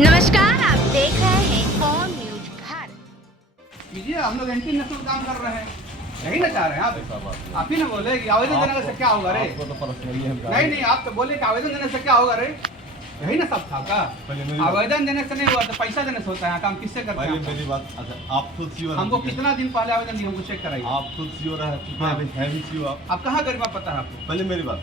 नमस्कार, आप देख रहे हैं कौन न्यूज घर। कीजिए, हम लोग एंटी नेशनल काम कर रहे हैं, यही ना चाह रहे हैं आप ही ना बोले कि आवेदन देने से क्या होगा रे। आपको तो पर्सनली हम नहीं आप तो बोले कि आवेदन देने से क्या होगा रे, यही ना सब था का। आवेदन देने से नहीं हुआ तो पैसा देने से होता है, काम किससे करते पहले हैं। मेरी बात, अच्छा आप खुद सीओ हमको कितना दिन पहले आवेदन दिया, हमको चेक कराइए। आप खुद सीओ रह चुके हैं, है भी सीओ आप कहाँ गरीबा पता है आपको। पहले मेरी बात,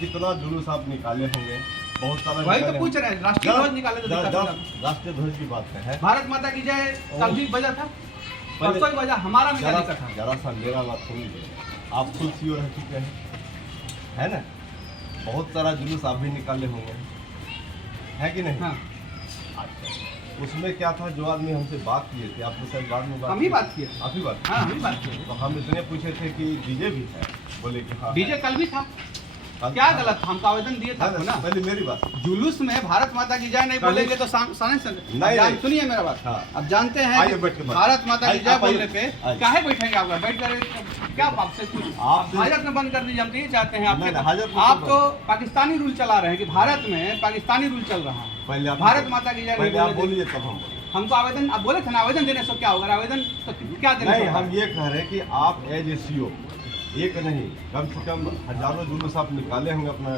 कितना जुलूस आप निकाले होंगे, बहुत सारा वही तो पूछ रहे हैं, राष्ट्रीय ध्वज निकाले तो दिक्कत होगा। राष्ट्रीय ध्वज की बात है। भारत माता की जय कल भी बजा था, परसों ही बजा, हमारा भी जरा दिक्कत था। जरा सा मेरा बात सुनिए, आप खुद सीओ रह चुके हैं, है ना। बहुत सारा जुलूस आप भी निकाले होंगे, है कि नहीं। हाँ, अच्छा, उसमें क्या था, जो आदमी हमसे बात किए थे, आपने शायद बाद में हम ही बात किए थे। आप ही बात हाँ, हम ही बात किए। तो हम इतने पूछे थे कि डीजे भी है, बोले कि हाँ डीजे कल भी था, कल क्या गलत था, हमको आवेदन दिए था ना। पहले मेरी बात, जुलूस में भारत माता की जय नहीं बोलेंगे तो सामने से नहीं। सुनिए मेरा बात। हाँ। अब जानते हैं आइए कि बैठ के बात। भारत माता की जय आप बोलने आइए। पे आइए। काहे बैठेंगे आप, बैठ कर क्या आपसे कुछ आपसे- हाजत में बंद कर दीजिए, हम तो ये चाहते हैं नहीं, आपके। हाजत में आप क्यों तो पाकिस्तानी रूल चला रहे हैं कि भारत में पाकिस्तानी रूल चल रहा है। पहले आप भारत माता की जय पहले आप नहीं बोलिए तब हम बोलें। हमको आवेदन, आप बोले थे ना आवेदन देने से क्या होगा, आवेदन तो क्या देने नहीं, से हम होगा? ये कह रहे हैं कि आप एज ए सीओ, एक नहीं कम से कम हजारों जुलूस आप निकाले होंगे अपना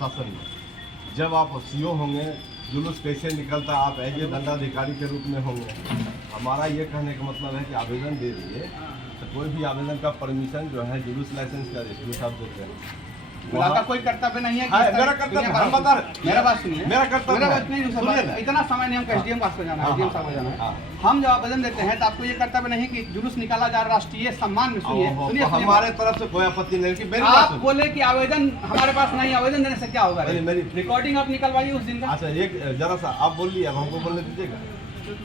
शासन में। जब आप सीओ होंगे, जुलूस कैसे निकलता है, आप एज ए दंडाधिकारी के रूप में होंगे। हमारा ये कहने का मतलब है कि आवेदन दे दिए तो कोई भी आवेदन का परमिशन जो है, जुलूस लाइसेंस का एसडीओ साहब देते हैं। आपका कोई कर्तव्य नहीं है कि हाँ, इस तरह मेरा की कर्तव्य दुनिया हम भर- बता रहे- मेरा बात सुनिए, मेरा कर्तव्य मेरा है। बात नहीं सुनिए ना। इतना समय नहीं, हमको एसडीएम पास पे जाना है, हाँ, एसडीएम हाँ, साहब को जाना है। हाँ। हम जब आवेदन देते हैं तो आपको ये कर्तव्य नहीं कि जुलूस निकाला जा रहा राष्ट्रीय सम्मान में। सुनिए ओहो, सुनिए तो सुनिए हमारे बात। तरफ से कोई आपत्ति नहीं कि मेरी बात आप सुनिए। बोले कि आवेदन हमारे पास नहीं, आवेदन देने से क्या होगा। पहले मेरी- रिकॉर्डिंग आप निकलवाइए उस दिन का। अच्छा, एक जरा सा आप बोलिए, अब हमको बोलने दीजिएगा।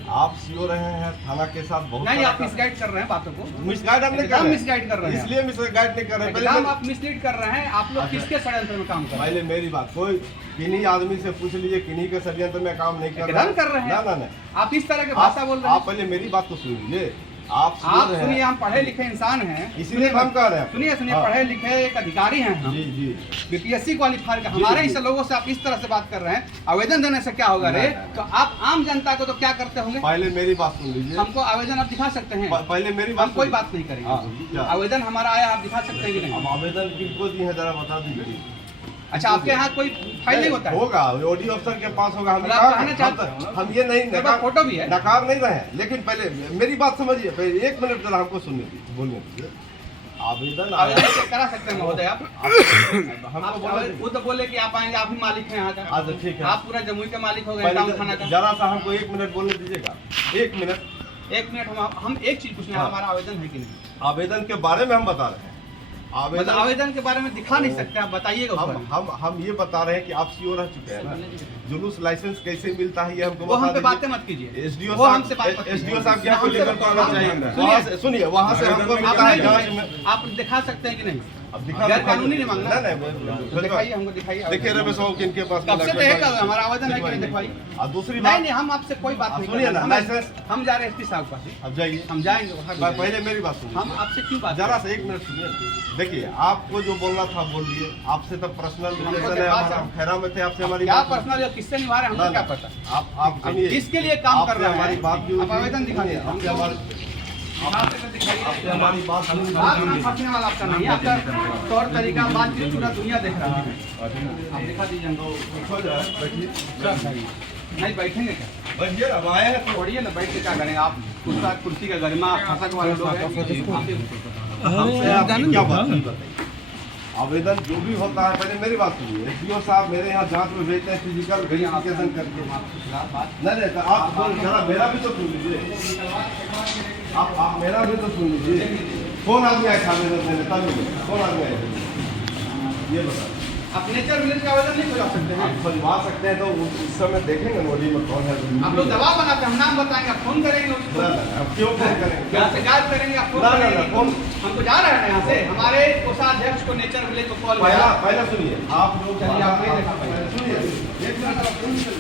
आप सीओ रहे हैं थाना के साथ, बहुत नहीं, सारा आप मिसगाइड कर रहे हैं बातों को, मिसगाइड हम नहीं कर एकदम रहे हैं। मिसगाइड कर रहे हैं। इसलिए मिसगाइड नहीं कर रहे हैं। एकदम पहले आप मिसलीड कर रहे हैं। आप लोग अच्छा। किसके षड्यंत्र में काम कर रहे हैं। पहले मेरी बात, कोई किन्हीं आदमी से पूछ लीजिए, किन्हीं के षड्यंत्र में काम नहीं कर एकदम कर रहे हैं। ना ना आप इस तरह की भाषा बोल रहे आप हैं। पहले मेरी बात तो सुन लीजिए। आप आप सुनिए, हम पढ़े लिखे इंसान हैं, इसीलिए हम कह रहे हैं। सुनिए सुनिए, हाँ। पढ़े लिखे एक अधिकारी हैं हम, जी जी बीपीएससी क्वालिफायर का। जी, हमारे जी। इस लोगों से आप इस तरह से बात कर रहे हैं, आवेदन देने से क्या होगा रे। नहीं, नहीं। तो आप आम जनता को तो क्या करते होंगे। पहले मेरी बात सुन लीजिए। हमको आवेदन आप दिखा सकते हैं, पहले मेरी हम बात कोई सुनिए। बात नहीं करेंगे। हाँ, क्या? आवेदन हमारा आया, आप दिखा सकते हैं कि अब नहीं। आवेदन किनको दिए हैं जरा बता दीजिए। अच्छा, आपके यहाँ कोई फाइल नहीं होता है। होगा, ओडी अफसर के पास होगा। हम मतलब आप कहना चाहते हम ये नहीं मेरे पास फोटो भी है। नकार नहीं रहे हैं, लेकिन पहले मेरी बात समझिए। पहले 1 मिनट जरा हमको सुनने दीजिए, बोलने दीजिए। आवेदन आया, आवेदन चेक करा सकते हैं महोदय आप। हमको बोलने दीजिए। वो तो बोले कि आप आएंगे, आप ही मालिक हैं यहाँ का। अच्छा, ठीक है। आप पूरा जमुई के मालिक हो गए, टाउन थाना का। जरा सा हमको 1 मिनट बोलने दीजिएगा। 1 मिनट। एक मिनट, हम एक चीज पूछना है, हाँ। हमारा आवेदन है कि नहीं। आवेदन के बारे में हम बता रहे हैं। मतलब आवेदन के बारे में दिखा नहीं सकते, आप बताइएगा उस बारे में। हम ये बता रहे हैं कि आप सीओ रह चुके हैं ना। जुलूस लाइसेंस कैसे मिलता है ये हमको वो हम पे बता बातें मत कीजिए। एसडीओ वो हमसे बात मत एसडीओ कीजिए। साहब क्या हमसे लीगल बात- करना चाहिए। सुनिए, वहाँ से हमको आप मिलता है नहीं जांच दिखाइए। में। आप दिखा सकते हैं कि नहीं। अब दिखा गैर कानूनी नहीं मांगना। नहीं दिखाइए, हमको दिखाइए। देखिए रमेश बाबू किनके पास कब से रहेगा हमारा आवेदन है कि नहीं, दिखवाइए। और दूसरी नहीं बात, नहीं, हम आपसे कोई बात नहीं सुनिए कर ना, रहे। लाइसेंस हम जा रहे हैं एसपी साहब के पास, अब जाइए। हम जाएंगे वहाँ भी जाएंगे। पहले मेरी बात सुनिए। हम आपसे क्यों बात जरा करें? सा 1 मिनट सुनिए। देखिए, आपको जो बोलना था बोल दिए। आपसे तो पर्सनल हमको रिलेशन है क्या हमारा। बात है? खैरा में थे, आपसे हमारी क्या बात- पर्सनल या किससे निभा रहे हैं, ना, हमको क्या ना। पता। आप सुनिए। किसके लिए काम कर आपसे रहे हैं, हमारी बात जो आप आवेदन दिखा दीजिए। आपसे हमारी आपसे हमारी बात सुनिए। बात में फंसने वाला आपका नहीं है, आपका तौर तरीका बातचीत पूरा दुनिया देख रहा है। आप दिखा दीजिए हमको। हो जाए, बैठिए। नहीं बैठेंगे क्या, बैठिए, अब आए हैं तो छोड़िए ना, बैठ के क्या करेंगे आप। कुर्सी का गरिमा खसक वाले लोग हैं। हमसे आपकी क्या बात है बताइए। आवेदन जो भी होता है, पहले मेरी बात सुनिए। एसडीओ साहब मेरे यहाँ जांच में भेजते हैं, फिजिकल वेरिफिकेशन करके। नहीं तो आप जरा मेरा भी तो सुन लीजिए। आप मेरा भी तो सुन लीजिए। कौन आदमी आया था आवेदन देने, तब कौन आदमी आया था ये बता। आप नेचर विलेज का आवेदन नहीं खुला सकते हैं। आप खुलवा सकते हैं तो उस समय देखेंगे नोडी में कौन है। आप लोग दबाव बनाते हैं, हम नाम बताएंगे, आप फोन करेंगे उसको। अब क्यों फोन करेंगे? यहाँ से गायब करेंगे, आप फोन ना, ना, ना, करेंगे। फोन- हमको जा रहे हैं यहाँ से, हमारे कोषाध्यक्ष को नेचर विलेज को कॉल पहला सुनिए। आप लोग चलिए, आप नहीं देखा पाएंगे। सुनिए, 1 मिनट आप सुन लीजिए।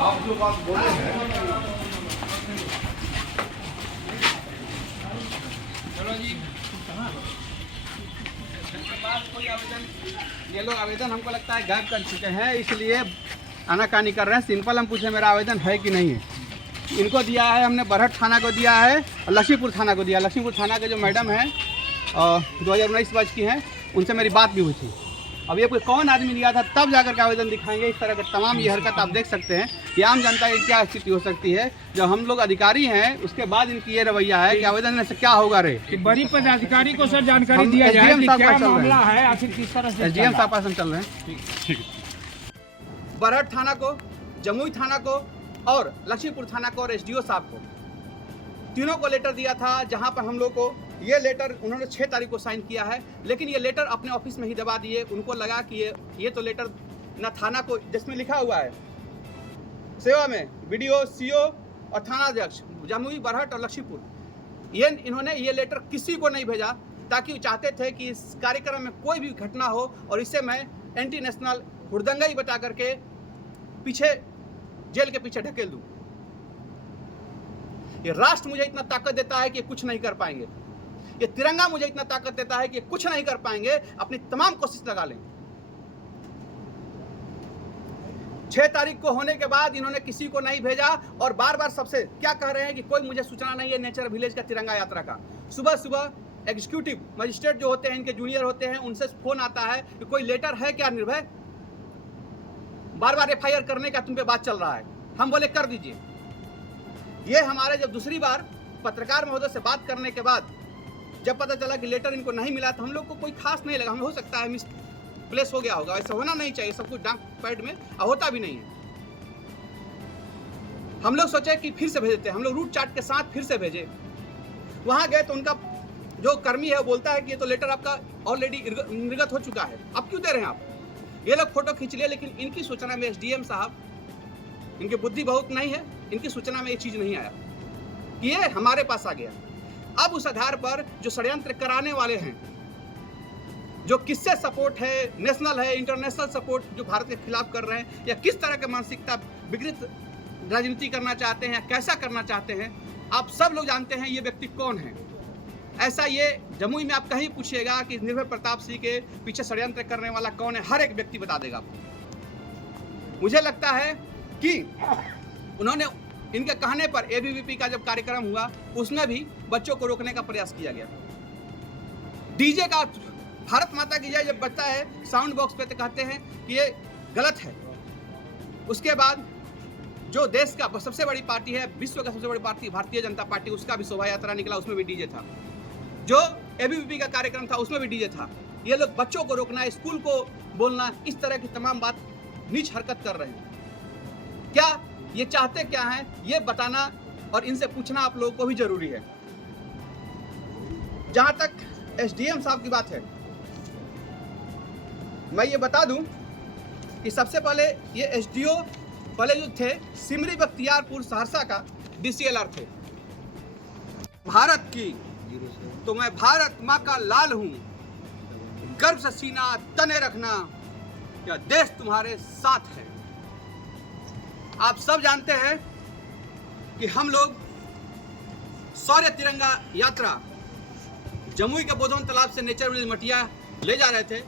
आप जो बात बोले हैं, चलो जी, कोई आवेदन, ये लोग आवेदन हमको लगता है गायब कर चुके हैं, इसलिए आनाकानी कर रहे हैं। सिंपल हम पूछे मेरा आवेदन है कि नहीं है। इनको दिया है हमने, बरहट थाना को दिया है और लक्ष्मीपुर थाना को दिया। लक्ष्मीपुर थाना के जो मैडम हैं 2019 बैच की हैं, उनसे मेरी बात भी हुई थी। अब ये कोई कौन आदमी लिया था तब जाकर के आवेदन दिखाएंगे। इस तरह के तमाम ये हरकत आप देख सकते हैं कि आम जनता की क्या स्थिति हो सकती है। जब हम लोग अधिकारी हैं उसके बाद इनकी ये रवैया है कि आवेदन देने से क्या होगा रे। कि बड़ी पदाधिकारी को सर जानकारी दिया जाए कि क्या मामला है, आखिर किस तरह से SDM साहब पास हम चल रहे हैं। बरहट थाना को, जमुई थाना को और लक्ष्मीपुर थाना को और SDO साहब को, तीनों को लेटर दिया था, जहां पर हम लोग को ये लेटर उन्होंने 6 तारीख को साइन किया है। लेकिन ये लेटर अपने ऑफिस में ही दबा दिए। उनको लगा कि ये तो लेटर ना थाना को, जिसमें लिखा हुआ है सेवा में BDO, CO और थाना अध्यक्ष जमुई, बरहट और लक्ष्मीपुर, ये इन्होंने ये लेटर किसी को नहीं भेजा, ताकि वो चाहते थे कि इस कार्यक्रम में कोई भी घटना हो और इसे मैं एंटी नेशनल हुड़दंगा बता करके पीछे जेल के पीछे ढकेल दूं। ये राष्ट्र मुझे इतना ताकत देता है कि कुछ नहीं कर पाएंगे। ये तिरंगा मुझे इतना ताकत देता है कि कुछ नहीं कर पाएंगे। अपनी तमाम कोशिश लगा लें। 6 तारीख को होने के बाद इन्होंने किसी को नहीं भेजा और बार बार सबसे क्या कह रहे हैं कि कोई मुझे सूचना नहीं है नेचर विलेज का तिरंगा यात्रा का। सुबह सुबह एग्जीक्यूटिव मजिस्ट्रेट जो होते हैं, इनके जूनियर होते हैं, उनसे फोन आता है कि कोई लेटर है क्या निर्भय, बार बार FIR करने का तुम पे बात चल रहा है। हम बोले कर दीजिए। ये हमारे जब दूसरी बार पत्रकार महोदय से बात करने के बाद जब पता चला कि लेटर इनको नहीं मिला, तो हम लोग को कोई खास नहीं लगा। हमें हो सकता है मिस प्लेस हो गया होगा, ऐसा होना नहीं चाहिए। सब कुछ डाक पैड में होता भी नहीं है। हम लोग सोचे कि फिर से भेज देते हैं। हम लोग रूट चार्ट के साथ फिर से भेजे। वहां गए तो उनका जो कर्मी है वो बोलता है कि ये तो लेटर आपका ऑलरेडी निर्गत हो चुका है, अब क्यों दे रहे हैं आप। ये लोग फोटो खींच लिए, लेकिन इनकी सूचना में SDM साहब, इनकी बुद्धि बहुत नहीं है, इनकी सूचना में ये चीज नहीं आया कि ये हमारे पास आ गया। अब उस आधार पर जो षड्यंत्र कराने वाले हैं, जो किससे सपोर्ट है, नेशनल है, इंटरनेशनल सपोर्ट जो भारत के खिलाफ कर रहे हैं, या किस तरह की मानसिकता विकृत राजनीति करना चाहते हैं, कैसा करना चाहते हैं, आप सब लोग जानते हैं ये व्यक्ति कौन है। ऐसा ये जमुई में आप कहीं पूछिएगा कि निर्भय प्रताप सिंह के पीछे षड्यंत्र करने वाला कौन है, हर एक व्यक्ति बता देगा आपको। मुझे लगता है कि उन्होंने इनके कहने पर ABVP का जब कार्यक्रम हुआ उसमें भी बच्चों को रोकने का प्रयास किया गया। DJ का भारत माता की जय जब बजता है साउंड बॉक्स पे, तो कहते हैं कि ये गलत है। उसके बाद जो देश का सबसे बड़ी पार्टी है, विश्व का सबसे बड़ी पार्टी भारतीय जनता पार्टी, उसका भी शोभा यात्रा निकला, उसमें भी DJ था। जो ABVP का कार्यक्रम था उसमें भी DJ था। ये लोग बच्चों को रोकना, स्कूल को बोलना, इस तरह की तमाम बात, नीच हरकत कर रहे हैं। क्या ये चाहते क्या हैं ये बताना और इनसे पूछना आप लोगों को भी जरूरी है। जहां तक SDM साहब की बात है, मैं ये बता दूं कि सबसे पहले ये SDO पहले जो थे सिमरी बख्तियारपुर सहरसा का DCLR थे। भारत की तो मैं भारत माँ का लाल हूं, गर्व से सीना तने रखना, क्या देश तुम्हारे साथ है। आप सब जानते हैं कि हम लोग शौर्य तिरंगा यात्रा जमुई के बोधवन तालाब से नेचर विलेज मटिया ले जा रहे थे।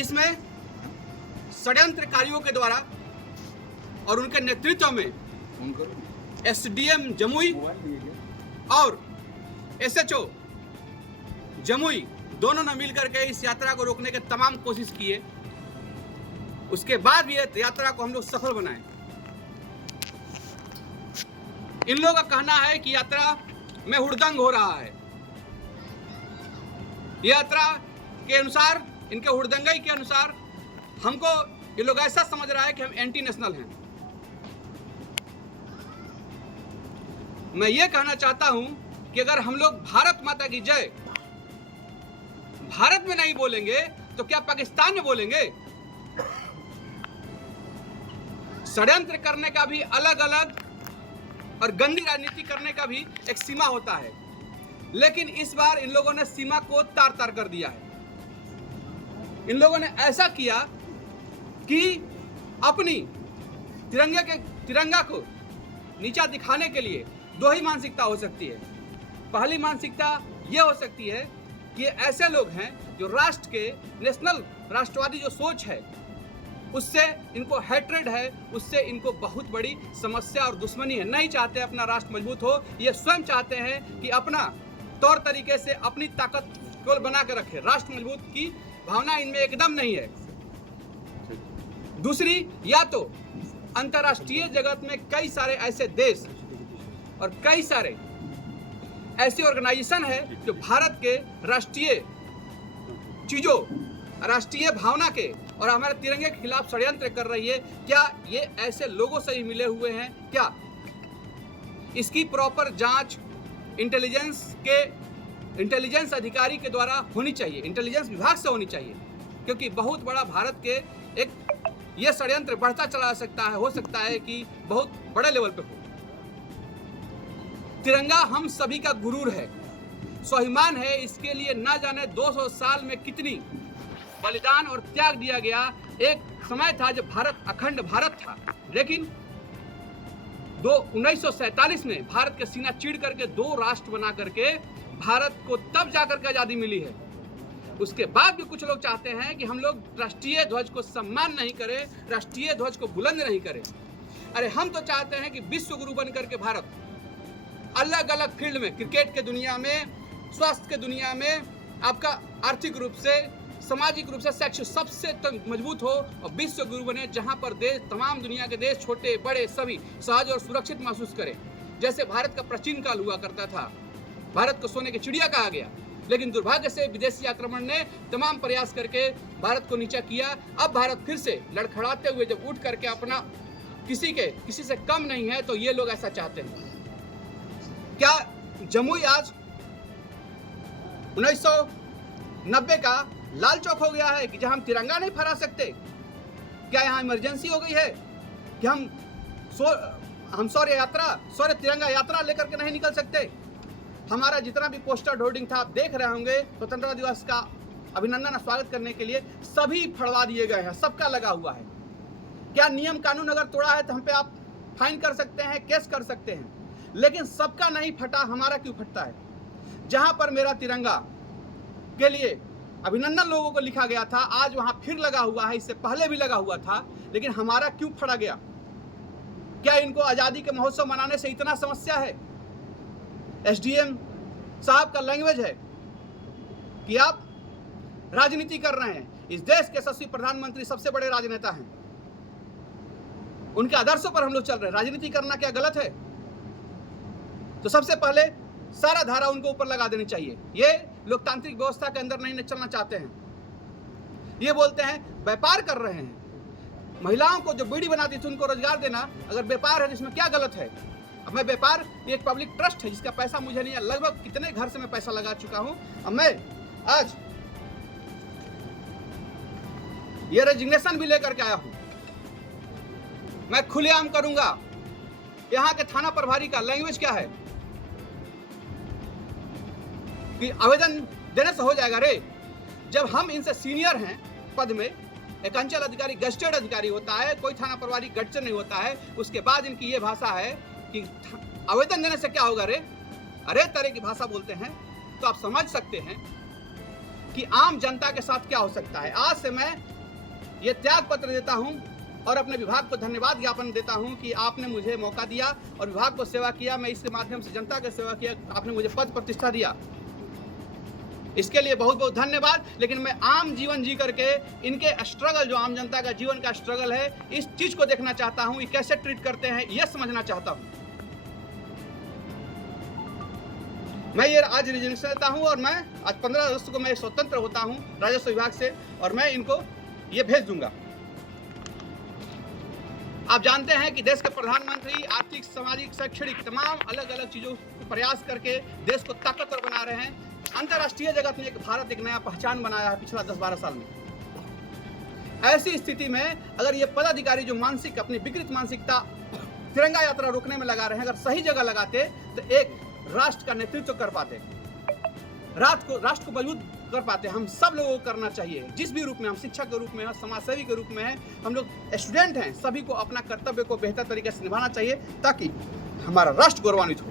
इसमें षड्यंत्रकारियों के द्वारा और उनके नेतृत्व में SDM जमुई और SHO जमुई दोनों ने मिलकर के इस यात्रा को रोकने के तमाम कोशिश किए। उसके बाद भी यात्रा को हम लोग सफल बनाए। इन लोगों का कहना है कि यात्रा में हुड़दंग हो रहा है। यात्रा के अनुसार, इनके हुड़दंगाई के अनुसार हमको ये लोग ऐसा समझ रहा है कि हम एंटी नेशनल हैं। मैं ये कहना चाहता हूं कि अगर हम लोग भारत माता की जय भारत में नहीं बोलेंगे तो क्या पाकिस्तान में बोलेंगे। षड्यंत्र करने का भी अलग अलग और गंदी राजनीति करने का भी एक सीमा होता है, लेकिन इस बार इन लोगों ने सीमा को तार तार कर दिया है। इन लोगों ने ऐसा किया कि अपनी तिरंगा को नीचा दिखाने के लिए दो ही मानसिकता हो सकती है। पहली मानसिकता यह हो सकती है कि ऐसे लोग हैं जो राष्ट्र के नेशनल राष्ट्रवादी जो सोच है उससे इनको हैट्रेड है, उससे इनको बहुत बड़ी समस्या और दुश्मनी है। नहीं चाहते अपना राष्ट्र मजबूत हो, ये स्वयं चाहते हैं कि अपना तौर तरीके से अपनी ताकत को बना कर रखे। राष्ट्र मजबूत की भावना इनमें एकदम नहीं है। दूसरी, या तो अंतर्राष्ट्रीय जगत में कई सारे ऐसे देश और कई सारे ऐसे ऑर्गेनाइजेशन है जो भारत के राष्ट्रीय चीजों, राष्ट्रीय भावना के और हमारे तिरंगे के खिलाफ षड्यंत्र कर रही है। क्या ये ऐसे लोगों से ही मिले हुए हैं? क्या इसकी प्रॉपर जांच इंटेलिजेंस अधिकारी के द्वारा होनी चाहिए, इंटेलिजेंस विभाग से होनी चाहिए, क्योंकि बहुत बड़ा भारत के एक ये षड्यंत्र बढ़ता चला सकता है, हो सकता है कि बहुत बड़े लेवल पे हो। तिरंगा हम सभी का गुरूर है, स्वाभिमान है। इसके लिए ना जाने 200 साल में कितनी बलिदान और त्याग दिया गया। एक समय था जब भारत अखंड भारत था, लेकिन 1947 में भारत के सीना चीर करके 2 राष्ट्र बना करके भारत को तब जाकर के आजादी मिली है। उसके बाद भी कुछ लोग चाहते हैं कि हम लोग राष्ट्रीय ध्वज को सम्मान नहीं करें, राष्ट्रीय ध्वज को बुलंद नहीं करें। अरे हम तो चाहते हैं कि विश्व गुरु बन करके भारत अलग अलग फील्ड में, क्रिकेट के दुनिया में, स्वास्थ्य के दुनिया में, आपका आर्थिक रूप से, सामाजिक रूप से, शैक्षिक सबसे मजबूत हो और विश्व गुरु बने, जहां पर देश, तमाम दुनिया के देश, छोटे बड़े सभी सहज और सुरक्षित महसूस करें। जैसे भारत का प्राचीन काल हुआ करता था, भारत को सोने की चिड़िया कहा गया, लेकिन दुर्भाग्य से विदेशी आक्रमण ने तमाम प्रयास करके भारत को नीचा किया। अब भारत फिर से लड़खड़ाते हुए जब उठ करके अपना किसी से कम नहीं है, तो ये लोग ऐसा चाहते हैं। क्या जमुई आज 1990 का लाल चौक हो गया है कि जहां हम तिरंगा नहीं फहरा सकते? क्या यहाँ इमरजेंसी हो गई है कि हम शौर्य तिरंगा यात्रा लेकर के नहीं निकल सकते? हमारा जितना भी पोस्टर होर्डिंग था, आप देख रहे होंगे, स्वतंत्रता दिवस का अभिनंदन और स्वागत करने के लिए सभी फड़वा दिए गए हैं, सबका लगा हुआ है। क्या नियम कानून अगर तोड़ा है तो हम पे आप फाइन कर सकते हैं, केस कर सकते हैं, लेकिन सबका नहीं फटा, हमारा क्यों फटता है? जहां पर मेरा तिरंगा के लिए अभिनंदन लोगों को लिखा गया था, आज वहां फिर लगा हुआ है, इससे पहले भी लगा हुआ था, लेकिन हमारा क्यों फटा गया? क्या इनको आजादी के महोत्सव मनाने से इतना समस्या है? एसडीएम साहब का लैंग्वेज है कि आप राजनीति कर रहे हैं। इस देश के यशस्वी प्रधानमंत्री सबसे बड़े राजनेता हैं, उनके आदर्शों पर हम लोग चल रहे हैं। राजनीति करना क्या गलत है? तो सबसे पहले सारा धारा उनको ऊपर लगा देनी चाहिए। ये लोकतांत्रिक व्यवस्था के अंदर नहीं चलना चाहते हैं। ये बोलते हैं व्यापार कर रहे हैं। महिलाओं को जो बीड़ी बनाती थी उनको रोजगार देना अगर व्यापार है, जिसमें क्या गलत है? अब मैं व्यापार, ये एक पब्लिक ट्रस्ट है जिसका पैसा मुझे नहीं है, लगभग कितने घर से मैं पैसा लगा चुका हूं। अब मैं आज ये रेजिग्नेशन भी लेकर के आया हूं। मैं खुलेआम करूंगा। यहां के थाना प्रभारी का लैंग्वेज क्या है कि आवेदन देने से हो जाएगा रे? जब हम इनसे सीनियर हैं पद में, एक अंचल अधिकारी गजेटेड अधिकारी होता है, कोई थाना प्रभारी गजेटेड नहीं होता है, उसके बाद इनकी ये भाषा है कि आवेदन देने से क्या होगा रे? अरे तरह की भाषा बोलते हैं। तो आप समझ सकते हैं कि आम जनता के साथ क्या हो सकता है। आज से मैं ये त्याग पत्र देता हूं और अपने विभाग को धन्यवाद ज्ञापन देता हूं कि आपने मुझे मौका दिया और विभाग को सेवा किया। मैं इसके माध्यम से जनता की सेवा किया, आपने मुझे पद प्रतिष्ठा दिया, इसके लिए बहुत बहुत धन्यवाद। लेकिन मैं आम जीवन जी करके इनके स्ट्रगल, जो आम जनता का जीवन का स्ट्रगल है, इस चीज को देखना चाहता हूं, ये कैसे ट्रीट करते हैं यह समझना चाहता हूं। मैं ये आज रिजर्वेशन लेता हूं और मैं आज 15 अगस्त को मैं स्वतंत्र होता हूं राजस्व विभाग से और मैं इनको ये भेज दूंगा। आप जानते हैं कि देश के प्रधानमंत्री आर्थिक, सामाजिक, शैक्षणिक तमाम अलग अलग चीजों को प्रयास करके देश को ताकतवर बना रहे हैं। अंतर्राष्ट्रीय जगत में एक भारत एक नया पहचान बनाया है पिछला 10-12 साल में। ऐसी स्थिति में अगर ये पदाधिकारी जो मानसिक, अपनी विकृत मानसिकता तिरंगा यात्रा रोकने में लगा रहे हैं, अगर सही जगह लगाते तो एक राष्ट्र का नेतृत्व कर पाते, राष्ट्र को मजबूत कर पाते। हम सब लोगों को करना चाहिए, जिस भी रूप में, हम शिक्षक के रूप में हैं, समाजसेवी के रूप में हैं, हम लोग स्टूडेंट हैं, सभी को अपना कर्तव्य को बेहतर तरीके से निभाना चाहिए ताकि हमारा राष्ट्र गौरवान्वित हो।